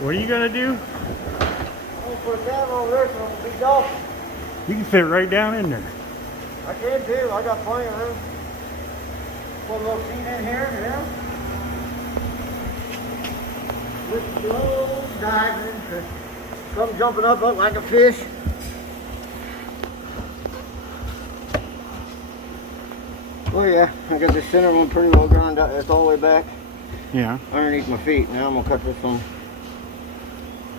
What are you gonna do? I'm gonna put that over there so it'll be dolphin. You can fit right down in there. I can too. I got plenty of room. Put a little seat in here, yeah. With slow diving. Come jumping up like a fish. Oh yeah, I got this center one pretty well ground out. It's all the way back. Yeah. Underneath my feet. Now I'm gonna cut this one.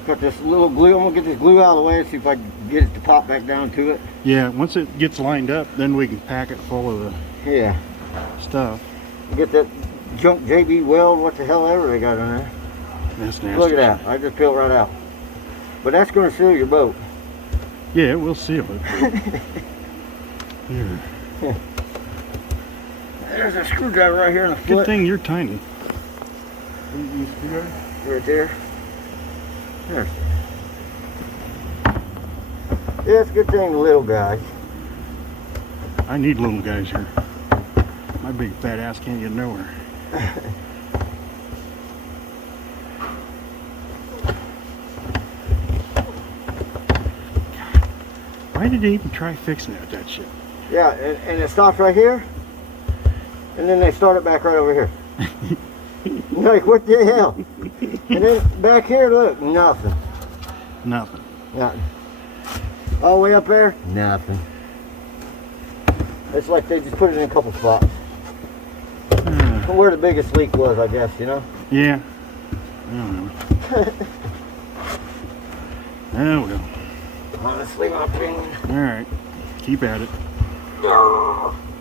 Cut this little glue. I'm gonna get this glue out of the way and see if I can get it to pop back down to it. Yeah, once it gets lined up, then we can pack it full of the stuff. Get that junk JB weld, what the hell ever they got in there. That's nasty. Look at that. I just peeled right out. But that's gonna seal your boat. Yeah, we'll seal it. Here. There's a screwdriver right here in the foot. Good thing you're tiny. Right there. There's. Yeah, it's a good thing the little guys. I need little guys here. My big fat ass can't get nowhere. Why did they even try fixing it with that shit? Yeah, and it stops right here. And then they start it back right over here. Like, what the hell? And then back here, look, nothing. Nothing. Nothing. All the way up there, nothing. It's like they just put it in a couple spots. Where the biggest leak was, I guess, you know? Yeah. I don't know. Oh well. Honestly, my opinion. Alright. Keep at it.